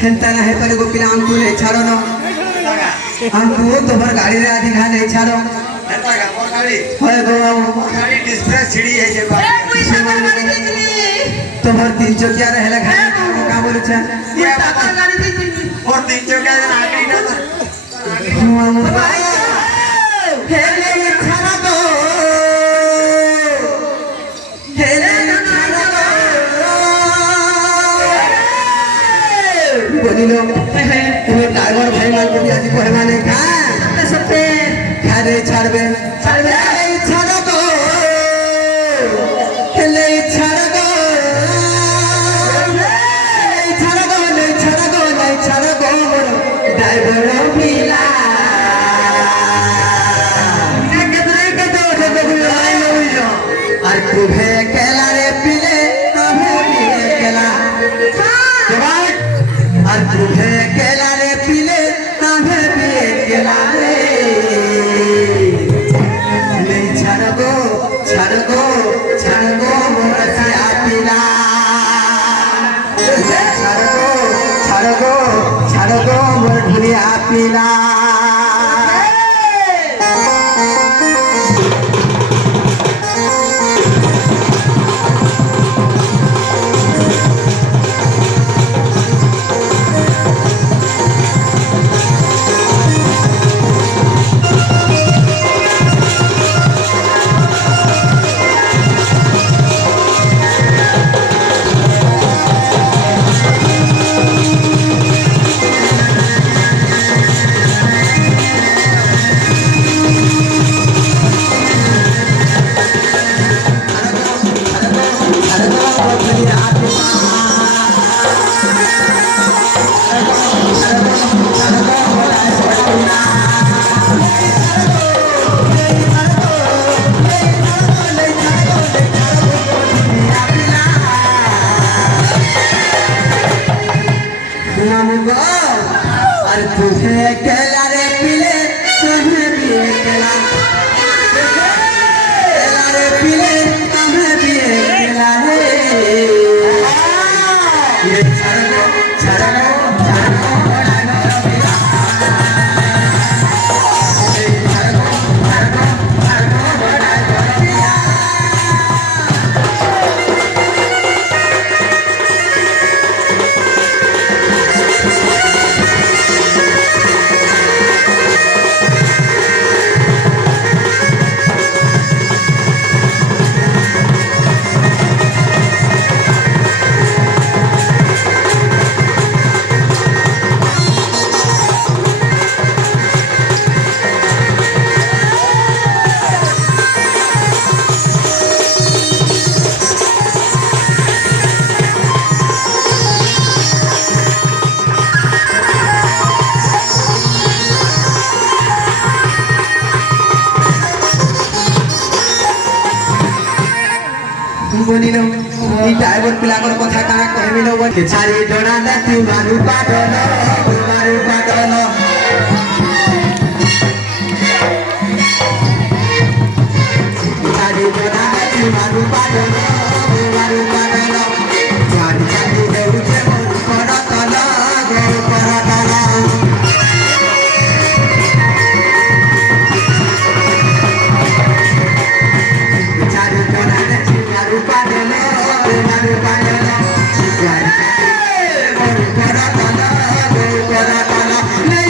हेंता ना हेतले गो पिला हमको नहीं छाड़ो न हमको तो भर गाड़ी रे आधी घा नहीं छाड़ो हेंता का मोर गाड़ी होय गो गाड़ी डिस्प्ले छिड़ी है जे ए पैसा मार गाड़ी देली तो भर 3 चकिया रहेला घा का बोलू छा ये पैसा गाड़ी देली और 3 चौका जन आगरी ना हेले छाड़ा दो हेले छाड़ा दो बोलिलो तुम्हें ड्राइवर भाई मान को भी आज को हमारे का सबसे खारे छाड़बे छाड़बे छाड़ा दो हेले छाड़ा दो छाड़ा दो नहीं छाड़ा दो नहीं छाड़ा दो ड्राइवर मिला और तुम्हें केला रे पीले तुम्हें पीले केला और तुम्हें केला रे पीले तुम्हें पीले केला रे नहीं छाड़ दो मोरा से पीला छाड़ दो मोर ढुलिया पीला और तुझे केला रे पीले तुम्हें भी केला रे पीले तुम्हें भी केला रे ये छड़ो बोलिलो ई ड्राइवर पिलाकर कथा काना कहबिलो के छारी डोना न तू मारू पागल छारी डोना न तू मारू पागल जानी जानी देउ जे मोर करतल छारी डोना न तू मारू पागल नहीं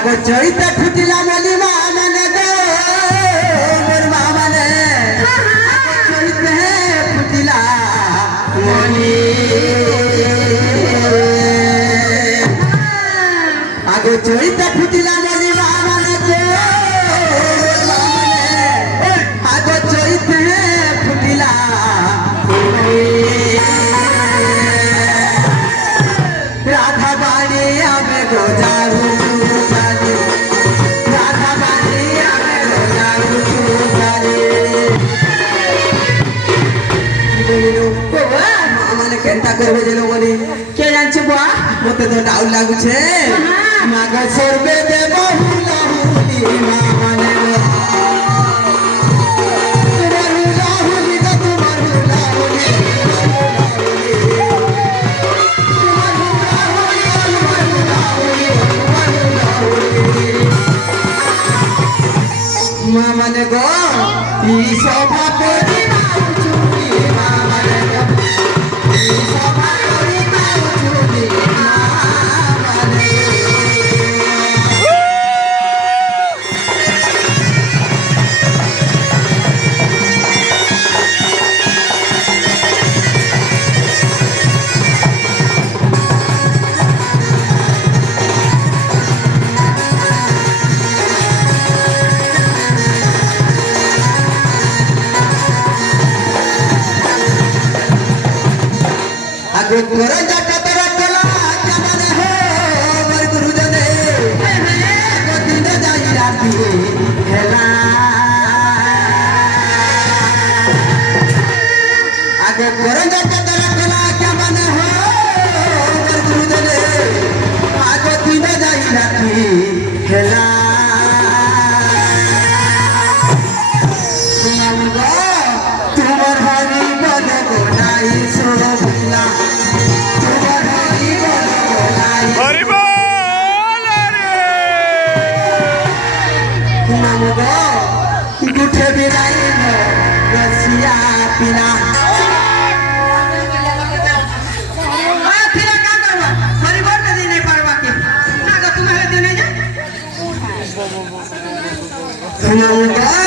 आगो चैत फुटिला मली मामने दो मोर मामने आगो चैत फुटिला मली आगो चैत फुटिला मली मामने दो मोर मामने आगो चैत फुटिला राधा बाड़ी आमे गोजारू जाली राधा बाड़ी आमे गोजारू जाली बोलिलो बाबा मामाने केनता करबे जेलो बोली के जानछ बुआ मते तो डाउल लागु छे मागा सरबे दे बहुला हुली मामाने तुम्हारुला हुली दा तुम्हारुला हुली मामाने गो ई शोभा तोरी माउचुली मामाने गो ई शोभा तोरी माउचुली मामाने आगो तोरा जाकत रखला जमाने हो मोर गुरुजने आगो दिन जाई राती हेला आगो तोरा जाकत रखला जमाने हो मोर गुरुजने आगो दिन जाई राती हेला तुम्हार हरी बन गोलाई सोभिला तुम्हार हरी बन गोलाई हरि बोल नाम गो गुठे बिलाई हो रसिया पिला फिर का करबा परिवार के नहीं पारबा के ना तो तुम्हारे दिन नहीं जा नाम गो